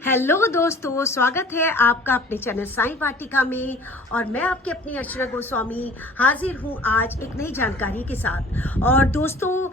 Hello दोस्तों, स्वागत है आपका अपने चैनल साईं वाटिका में। और मैं आपकी अपनी अर्चना गोस्वामी हाजिर हूँ आज एक नई जानकारी के साथ। और दोस्तों,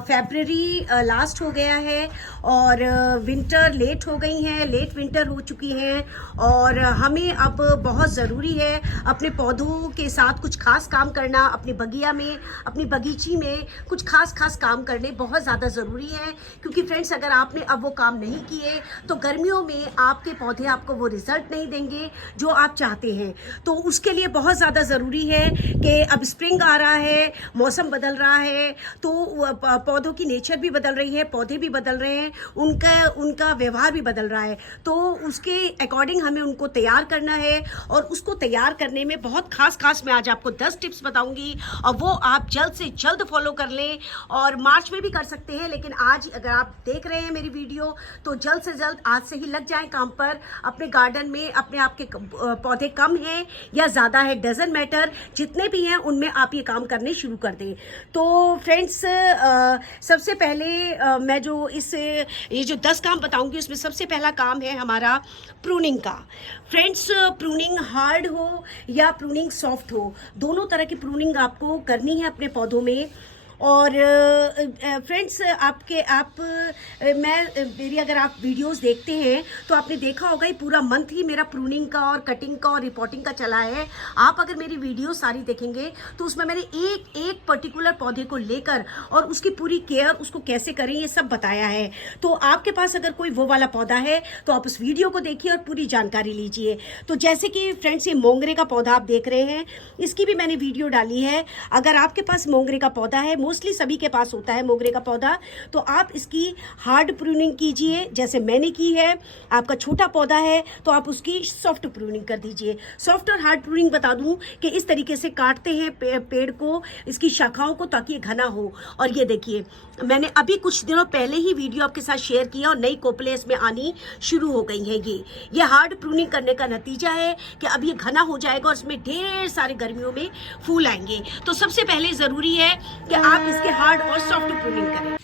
फरवरी लास्ट हो गया है और विंटर लेट हो गई हैं, लेट विंटर हो चुकी हैं और हमें अब बहुत ज़रूरी है अपने पौधों के साथ कुछ खास काम करना। अपने बगिया में, अपनी बगीची में कुछ खास काम करने बहुत ज़्यादा ज़रूरी है, क्योंकि फ्रेंड्स अगर आपने अब वो काम नहीं किए तो गर्मियों में आपके पौधे आपको वो रिजल्ट नहीं देंगे जो आप चाहते हैं। तो उसके लिए बहुत ज़्यादा ज़रूरी है कि अब स्प्रिंग आ रहा है, मौसम बदल रहा है, तो पौधों की नेचर भी बदल रही है, पौधे भी बदल रहे हैं, उनका व्यवहार भी बदल रहा है। तो उसके अकॉर्डिंग हमें उनको तैयार करना है और उसको तैयार करने में बहुत खास मैं आज आपको 10 टिप्स बताऊंगी और वो आप जल्द से जल्द फॉलो कर लें। और मार्च में भी कर सकते हैं, लेकिन आज अगर आप देख रहे हैं मेरी वीडियो तो जल्द से जल्द आज से ही लग जाएं काम पर। अपने गार्डन में अपने आपके पौधे कम हैं या ज़्यादा है, डजंट मैटर, जितने भी हैं उनमें आप ये काम करने शुरू कर दें। तो फ्रेंड्स, सबसे पहले मैं ये जो 10 काम बताऊंगी उसमें सबसे पहला काम है हमारा प्रूनिंग का। फ्रेंड्स, प्रूनिंग हार्ड हो या प्रूनिंग सॉफ्ट हो, दोनों तरह की प्रूनिंग आपको करनी है अपने पौधों में। और फ्रेंड्स, मेरी अगर आप वीडियोस देखते हैं तो आपने देखा होगा ये पूरा मंथ ही मेरा प्रूनिंग का और कटिंग का और रिपोर्टिंग का चला है। आप अगर मेरी वीडियो सारी देखेंगे तो उसमें मैंने एक पर्टिकुलर पौधे को लेकर और उसकी पूरी केयर, उसको कैसे करें, ये सब बताया है। तो आपके पास अगर कोई वो वाला पौधा है तो आप उस वीडियो को देखिए और पूरी जानकारी लीजिए। तो जैसे कि फ्रेंड्स, ये मोंगरे का पौधा आप देख रहे हैं, इसकी भी मैंने वीडियो डाली है। अगर आपके पास मोंगरे का पौधा है, मोस्टली सभी के पास होता है मोगरे का पौधा, तो आप इसकी हार्ड प्रूनिंग कीजिए जैसे मैंने की है। आपका छोटा पौधा है तो आप उसकी सॉफ्ट प्रूनिंग कर दीजिए। सॉफ्ट और हार्ड प्रूनिंग बता दूं कि इस तरीके से काटते हैं पेड़ को, इसकी शाखाओं को, ताकि ये घना हो। और ये देखिए, मैंने अभी कुछ दिनों पहले ही वीडियो आपके साथ शेयर किया और नई कोपले इसमें आनी शुरू हो गई हैं। ये हार्ड प्रूनिंग करने का नतीजा है कि अब ये घना हो जाएगा और इसमें ढेर सारे गर्मियों में फूल आएंगे। तो सबसे पहले जरूरी है कि आप इसके हार्ड और सॉफ्ट प्रूनिंग करें।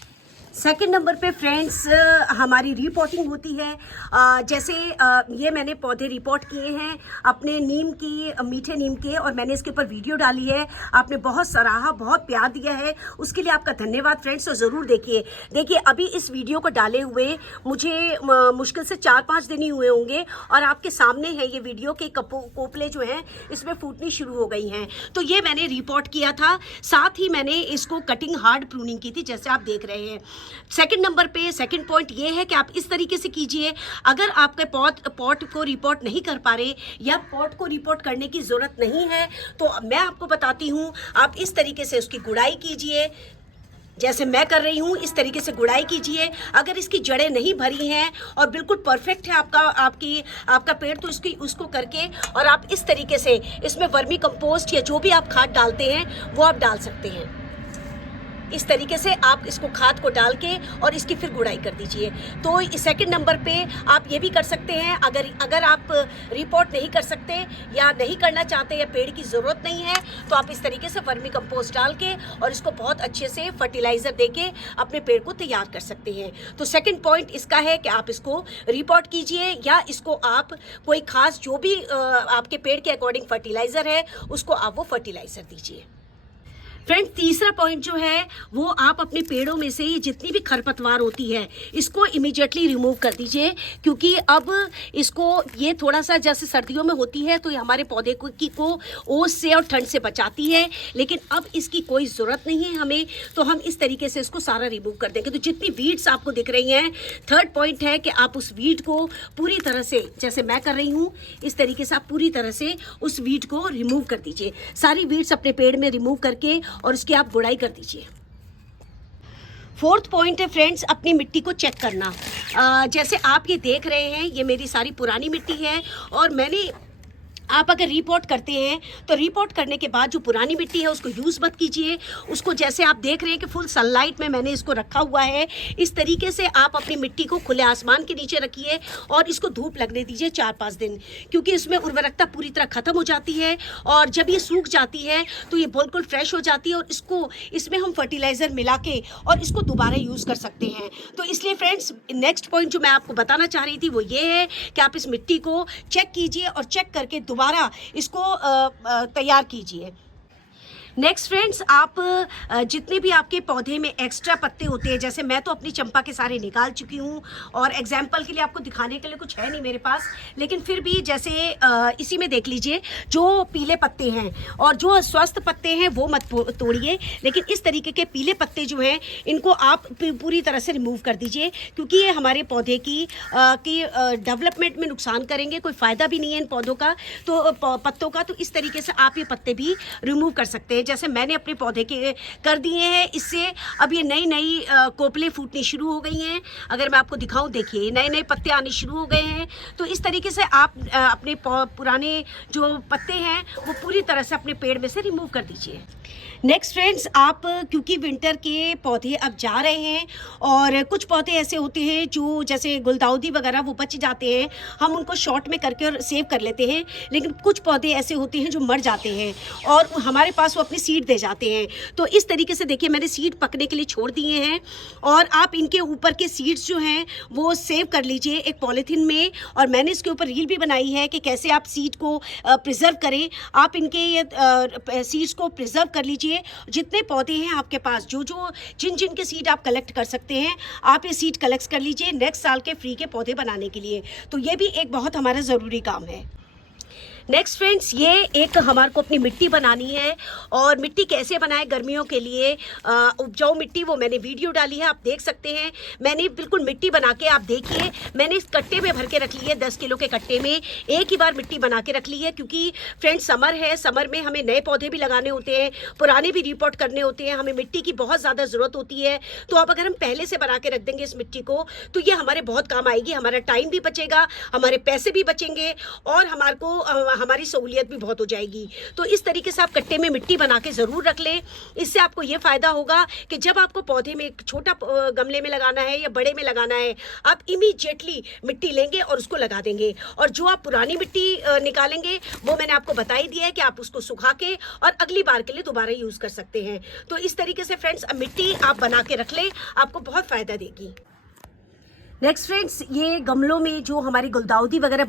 सेकेंड नंबर पे फ्रेंड्स, हमारी रिपोर्टिंग होती है। जैसे ये मैंने पौधे रिपोर्ट किए हैं अपने नीम की, मीठे नीम के, और मैंने इसके ऊपर वीडियो डाली है। आपने बहुत सराहा, बहुत प्यार दिया है, उसके लिए आपका धन्यवाद फ्रेंड्स। तो ज़रूर देखिए अभी इस वीडियो को डाले हुए मुझे मुश्किल से 4-5 दिन ही हुए होंगे और आपके सामने है ये वीडियो के कोपले जो हैं इसमें फूटनी शुरू हो गई हैं। तो ये मैंने रिपोर्ट किया था, साथ ही मैंने इसको कटिंग हार्ड प्रूनिंग की थी, जैसे आप देख रहे हैं। सेकंड नंबर पे सेकंड पॉइंट ये है कि आप इस तरीके से कीजिए। अगर आपके पॉट को रिपोर्ट नहीं कर पा रहे या पॉट को रिपोर्ट करने की जरूरत नहीं है तो मैं आपको बताती हूँ, आप इस तरीके से उसकी गुड़ाई कीजिए जैसे मैं कर रही हूँ। इस तरीके से गुड़ाई कीजिए। अगर इसकी जड़ें नहीं भरी हैं और बिल्कुल परफेक्ट है आपका पेड़, तो उसको करके और आप इस तरीके से इसमें वर्मी कंपोस्ट या जो भी आप खाद डालते हैं वो आप डाल सकते हैं। इस तरीके से आप इसको खाद को डाल के और इसकी फिर गुड़ाई कर दीजिए। तो सेकंड नंबर पे आप ये भी कर सकते हैं। अगर आप रिपोर्ट नहीं कर सकते या नहीं करना चाहते या पेड़ की ज़रूरत नहीं है तो आप इस तरीके से वर्मी कंपोस्ट डाल के और इसको बहुत अच्छे से फर्टिलाइज़र दे के अपने पेड़ को तैयार कर सकते हैं। तो सेकंड पॉइंट इसका है कि आप इसको रिपोर्ट कीजिए या इसको आप कोई खास जो भी आपके पेड़ के अकॉर्डिंग फर्टिलाइज़र है उसको आप वो फर्टिलाइज़र दीजिए। फ्रेंड्स, तीसरा पॉइंट जो है वो आप अपने पेड़ों में से जितनी भी खरपतवार होती है इसको इमीडिएटली रिमूव कर दीजिए, क्योंकि अब इसको ये थोड़ा सा जैसे सर्दियों में होती है तो ये हमारे पौधे को ओस से और ठंड से बचाती है, लेकिन अब इसकी कोई ज़रूरत नहीं है हमें, तो हम इस तरीके से इसको सारा रिमूव कर देंगे। तो जितनी वीड्स आपको दिख रही हैं, थर्ड पॉइंट है कि आप उस वीड को पूरी तरह से, जैसे मैं कर रही हूँ इस तरीके से आप पूरी तरह से उस वीड को रिमूव कर दीजिए। सारी वीड्स अपने पेड़ में रिमूव करके और इसकी आप गुड़ाई कर दीजिए। फोर्थ पॉइंट है फ्रेंड्स, अपनी मिट्टी को चेक करना। जैसे आप ये देख रहे हैं, ये मेरी सारी पुरानी मिट्टी है और मैंने आप अगर रिपोर्ट करते हैं तो रिपोर्ट करने के बाद जो पुरानी मिट्टी है उसको यूज़ मत कीजिए। उसको जैसे आप देख रहे हैं कि फुल सनलाइट में मैंने इसको रखा हुआ है, इस तरीके से आप अपनी मिट्टी को खुले आसमान के नीचे रखिए और इसको धूप लगने दीजिए 4-5 दिन, क्योंकि इसमें उर्वरकता पूरी तरह ख़त्म हो जाती है और जब ये सूख जाती है तो ये बिल्कुल फ्रेश हो जाती है और इसमें हम फर्टिलाइज़र मिला के और इसको दोबारा यूज़ कर सकते हैं। तो इसलिए फ्रेंड्स, नेक्स्ट पॉइंट जो मैं आपको बताना चाह रही थी वो ये है कि आप इस मिट्टी को चेक कीजिए और चेक करके दोबारा इसको तैयार कीजिए। नेक्स्ट फ्रेंड्स, आप जितने भी आपके पौधे में एक्स्ट्रा पत्ते होते हैं, जैसे मैं तो अपनी चंपा के सारे निकाल चुकी हूँ और एग्जाम्पल के लिए आपको दिखाने के लिए कुछ है नहीं मेरे पास, लेकिन फिर भी जैसे इसी में देख लीजिए जो पीले पत्ते हैं और जो स्वस्थ पत्ते हैं वो मत तोड़िए, लेकिन इस तरीके के पीले पत्ते जो हैं इनको आप पूरी तरह से रिमूव कर दीजिए, क्योंकि ये हमारे पौधे की डेवलपमेंट में नुकसान करेंगे, कोई फ़ायदा भी नहीं है इन पौधों का, तो पत्तों का। तो इस तरीके से आप ये पत्ते भी रिमूव कर सकते हैं, जैसे मैंने अपने पौधे के कर दिए हैं। इससे अब ये नई कोपले फूटनी शुरू हो गई हैं। अगर मैं आपको दिखाऊं, देखिए नए पत्ते आने शुरू हो गए हैं। तो इस तरीके से आप अपने पुराने जो पत्ते हैं वो पूरी तरह से अपने पेड़ में से रिमूव कर दीजिए। नेक्स्ट फ्रेंड्स, आप क्योंकि विंटर के पौधे अब जा रहे हैं और कुछ पौधे ऐसे होते हैं जो जैसे गुलदाउदी वगैरह वो बच जाते हैं, हम उनको शॉर्ट में करके और सेव कर लेते हैं, लेकिन कुछ पौधे ऐसे होते हैं जो मर जाते हैं और हमारे पास वो अपनी सीड दे जाते हैं। तो इस तरीके से देखिए मैंने सीड पकने के लिए छोड़ दिए हैं और आप इनके ऊपर के सीड्स जो हैं वो सेव कर लीजिए एक पॉलीथीन में, और मैंने इसके ऊपर रील भी बनाई है कि कैसे आप सीड को प्रिजर्व करें। आप इनके ये सीड्स को प्रिजर्व कर लीजिए। जितने पौधे हैं आपके पास, जिन के सीड आप कलेक्ट कर सकते हैं, आप ये सीड कलेक्ट कर लीजिए नेक्स्ट साल के फ्री के पौधे बनाने के लिए। तो ये भी एक बहुत हमारा ज़रूरी काम है। नेक्स्ट फ्रेंड्स, ये एक हमारे को अपनी मिट्टी बनानी है और मिट्टी कैसे बनाए गर्मियों के लिए उपजाऊ मिट्टी, वो मैंने वीडियो डाली है, आप देख सकते हैं। मैंने बिल्कुल मिट्टी बना के, आप देखिए मैंने इस कट्टे में भर के रख ली है, 10 किलो के कट्टे में एक ही बार मिट्टी बना के रख ली है, क्योंकि फ्रेंड्स समर है, समर में हमें नए पौधे भी लगाने होते हैं, पुराने भी रिपोर्ट करने होते हैं, हमें मिट्टी की बहुत ज़्यादा ज़रूरत होती है। तो अब अगर हम पहले से बना के रख देंगे इस मिट्टी को तो ये हमारे बहुत काम आएगी, हमारा टाइम भी बचेगा, हमारे पैसे भी बचेंगे और हमारी सहूलियत भी बहुत हो जाएगी। तो इस तरीके से आप कट्टे में मिट्टी बना के ज़रूर रख लें। इससे आपको ये फ़ायदा होगा कि जब आपको पौधे में छोटा गमले में लगाना है या बड़े में लगाना है, आप इमीडिएटली मिट्टी लेंगे और उसको लगा देंगे। और जो आप पुरानी मिट्टी निकालेंगे वो मैंने आपको बता ही दिया है कि आप उसको सुखा के और अगली बार के लिए दोबारा यूज़ कर सकते हैं। तो इस तरीके से फ्रेंड्स मिट्टी आप बना के रख लें, आपको बहुत फ़ायदा देगी। नेक्स्ट फ्रेंड्स, ये गमलों में जो हमारी गुलदाउदी वगैरह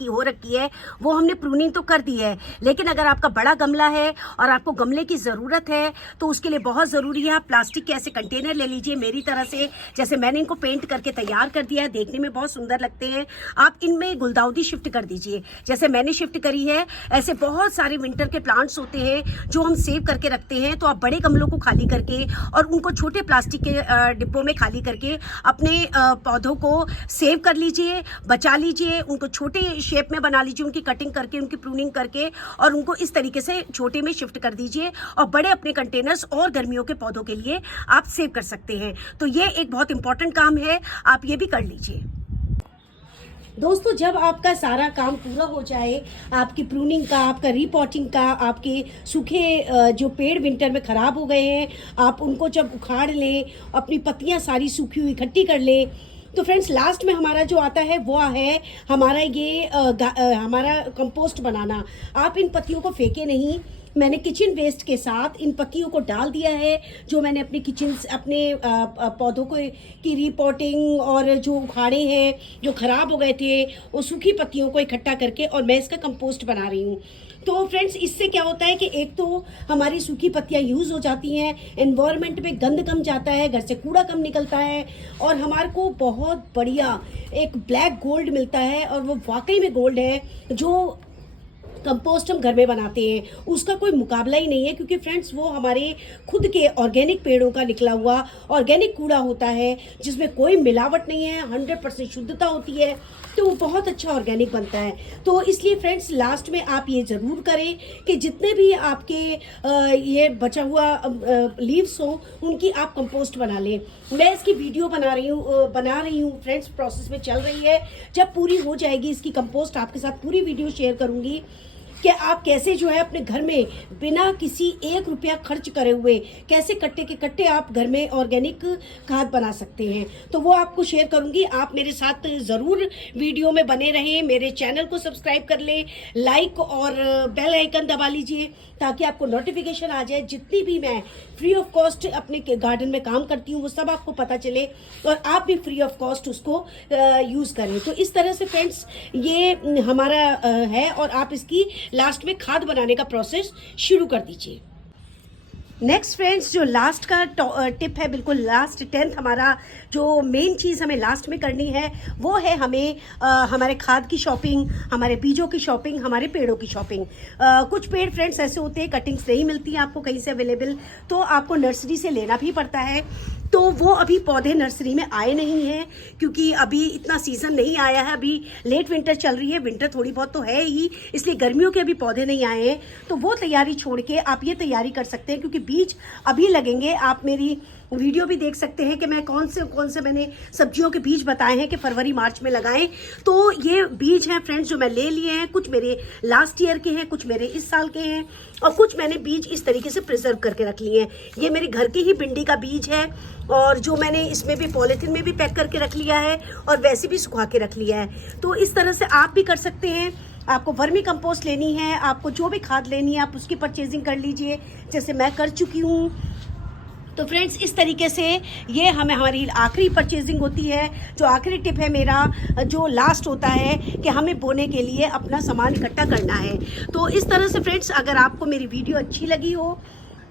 हो रखी है वो हमने प्रूनिंग तो कर दी है, लेकिन अगर आपका बड़ा गमला है और आपको गमले की ज़रूरत है तो उसके लिए बहुत ज़रूरी है आप प्लास्टिक के ऐसे कंटेनर ले लीजिए मेरी तरह से, जैसे मैंने इनको पेंट करके तैयार कर दिया है, देखने में बहुत सुंदर लगते हैं। आप इनमें गुलदाउदी शिफ्ट कर दीजिए जैसे मैंने शिफ्ट करी है। ऐसे बहुत सारे विंटर के प्लांट्स होते हैं जो हम सेव करके रखते हैं, तो आप बड़े गमलों को खाली करके और उनको छोटे प्लास्टिक के डिब्बों में खाली करके अपने पौधों को सेव कर लीजिए, बचा लीजिए, उनको छोटे शेप में बना लीजिए, उनकी कटिंग करके, उनकी प्रूनिंग करके और उनको इस तरीके से छोटे में शिफ्ट कर दीजिए और बड़े अपने कंटेनर्स और गर्मियों के पौधों के लिए आप सेव कर सकते हैं। तो ये एक बहुत इंपॉर्टेंट काम है, आप ये भी कर लीजिए। दोस्तों, जब आपका सारा काम पूरा हो जाए, आपकी प्रूनिंग का, आपका रिपोर्टिंग का, आपके सूखे जो पेड़ विंटर में ख़राब हो गए हैं, आप उनको जब उखाड़ लें, अपनी पत्तियां सारी सूखी हुई इकट्ठी कर लें, तो फ्रेंड्स लास्ट में हमारा जो आता है वो है हमारा हमारा कंपोस्ट बनाना। आप इन पत्तियों को फेंके नहीं, मैंने किचन वेस्ट के साथ इन पत्तियों को डाल दिया है, जो मैंने अपने पौधों को की रिपोर्टिंग और जो उखाड़े हैं, जो ख़राब हो गए थे, वो सूखी पत्तियों को इकट्ठा करके और मैं इसका कंपोस्ट बना रही हूँ। तो फ्रेंड्स, इससे क्या होता है कि एक तो हमारी सूखी पत्तियाँ यूज़ हो जाती हैं, एनवायरनमेंट में गंद कम जाता है, घर से कूड़ा कम निकलता है और हमारे को बहुत बढ़िया एक ब्लैक गोल्ड मिलता है, और वो वाकई में गोल्ड है जो कंपोस्ट हम घर में बनाते हैं, उसका कोई मुकाबला ही नहीं है, क्योंकि फ्रेंड्स वो हमारे खुद के ऑर्गेनिक पेड़ों का निकला हुआ ऑर्गेनिक कूड़ा होता है, जिसमें कोई मिलावट नहीं है, 100% शुद्धता होती है, तो वो बहुत अच्छा ऑर्गेनिक बनता है। तो इसलिए फ्रेंड्स लास्ट में आप ये ज़रूर करें कि जितने भी आपके ये बचा हुआ लीव्स हों उनकी आप कंपोस्ट बना लें। मैं इसकी वीडियो बना रही हूँ फ्रेंड्स, प्रोसेस में चल रही है। जब पूरी हो जाएगी इसकी कंपोस्ट आपके साथ पूरी वीडियो शेयर करूँगी कि आप कैसे जो है अपने घर में बिना किसी 1 रुपया खर्च करे हुए कैसे कट्टे के कट्टे आप घर में ऑर्गेनिक खाद बना सकते हैं। तो वो आपको शेयर करूंगी, आप मेरे साथ ज़रूर वीडियो में बने रहें। मेरे चैनल को सब्सक्राइब कर लें, लाइक और बेल आइकन दबा लीजिए ताकि आपको नोटिफिकेशन आ जाए। जितनी भी मैं फ्री ऑफ कॉस्ट अपने गार्डन में काम करती हूँ वो सब आपको पता चले और आप भी फ्री ऑफ कॉस्ट उसको यूज़ करें। तो इस तरह से फ्रेंड्स ये हमारा है और आप इसकी लास्ट में खाद बनाने का प्रोसेस शुरू कर दीजिए। नेक्स्ट फ्रेंड्स जो लास्ट का टिप है, बिल्कुल लास्ट 10th हमारा जो मेन चीज़ हमें लास्ट में करनी है वो है हमें हमारे खाद की शॉपिंग, हमारे बीजों की शॉपिंग, हमारे पेड़ों की शॉपिंग। कुछ पेड़ फ्रेंड्स ऐसे होते हैं कटिंग्स नहीं मिलती हैं आपको कहीं से अवेलेबल, तो आपको नर्सरी से लेना भी पड़ता है। तो वो अभी पौधे नर्सरी में आए नहीं हैं क्योंकि अभी इतना सीज़न नहीं आया है, अभी लेट विंटर चल रही है, विंटर थोड़ी बहुत तो है ही, इसलिए गर्मियों के अभी पौधे नहीं आए हैं। तो वो तैयारी छोड़ के आप ये तैयारी कर सकते हैं क्योंकि बीज अभी लगेंगे। आप मेरी वीडियो भी देख सकते हैं कि मैं कौन से मैंने सब्जियों के बीज बताए हैं कि फरवरी मार्च में लगाएं। तो ये बीज हैं फ्रेंड्स जो मैं ले लिए हैं, कुछ मेरे लास्ट ईयर के हैं, कुछ मेरे इस साल के हैं और कुछ मैंने बीज इस तरीके से प्रिजर्व करके रख लिए हैं। ये मेरे घर की ही भिंडी का बीज है और जो मैंने इसमें भी पॉलीथिन में भी पैक करके रख लिया है और वैसे भी सुखा के रख लिया है। तो इस तरह से आप भी कर सकते हैं। आपको वर्मी कंपोस्ट लेनी है, आपको जो भी खाद लेनी है आप उसकी परचेजिंग कर लीजिए जैसे मैं कर चुकी हूँ। तो फ्रेंड्स इस तरीके से ये हमारी आखिरी परचेजिंग होती है। जो आखिरी टिप है मेरा जो लास्ट होता है कि हमें बोने के लिए अपना सामान इकट्ठा करना है। तो इस तरह से फ्रेंड्स अगर आपको मेरी वीडियो अच्छी लगी हो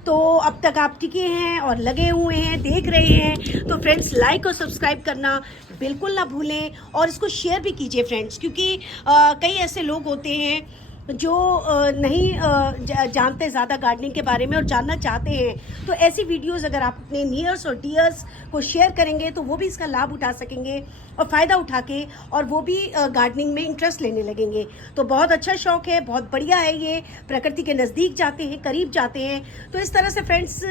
तो अब तक आप टिके हैं और लगे हुए हैं देख रहे हैं तो फ्रेंड्स लाइक और सब्सक्राइब करना बिल्कुल ना भूलें और इसको शेयर भी कीजिए फ्रेंड्स, क्योंकि कई ऐसे लोग होते हैं जो नहीं जानते ज़्यादा गार्डनिंग के बारे में और जानना चाहते हैं। तो ऐसी वीडियोस अगर आप अपने नियर्स और डियर्स को शेयर करेंगे तो वो भी इसका लाभ उठा सकेंगे और फ़ायदा उठा के और वो भी गार्डनिंग में इंटरेस्ट लेने लगेंगे। तो बहुत अच्छा शौक़ है, बहुत बढ़िया है, ये प्रकृति के नज़दीक जाते हैं, करीब जाते हैं। तो इस तरह से फ्रेंड्स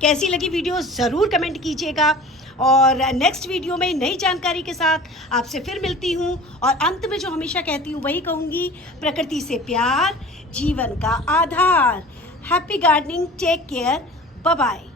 कैसी लगी वीडियो ज़रूर कमेंट कीजिएगा और नेक्स्ट वीडियो में नई जानकारी के साथ आपसे फिर मिलती हूँ। और अंत में जो हमेशा कहती हूँ वही कहूँगी, प्रकृति से प्यार जीवन का आधार। Happy gardening, take care, bye bye.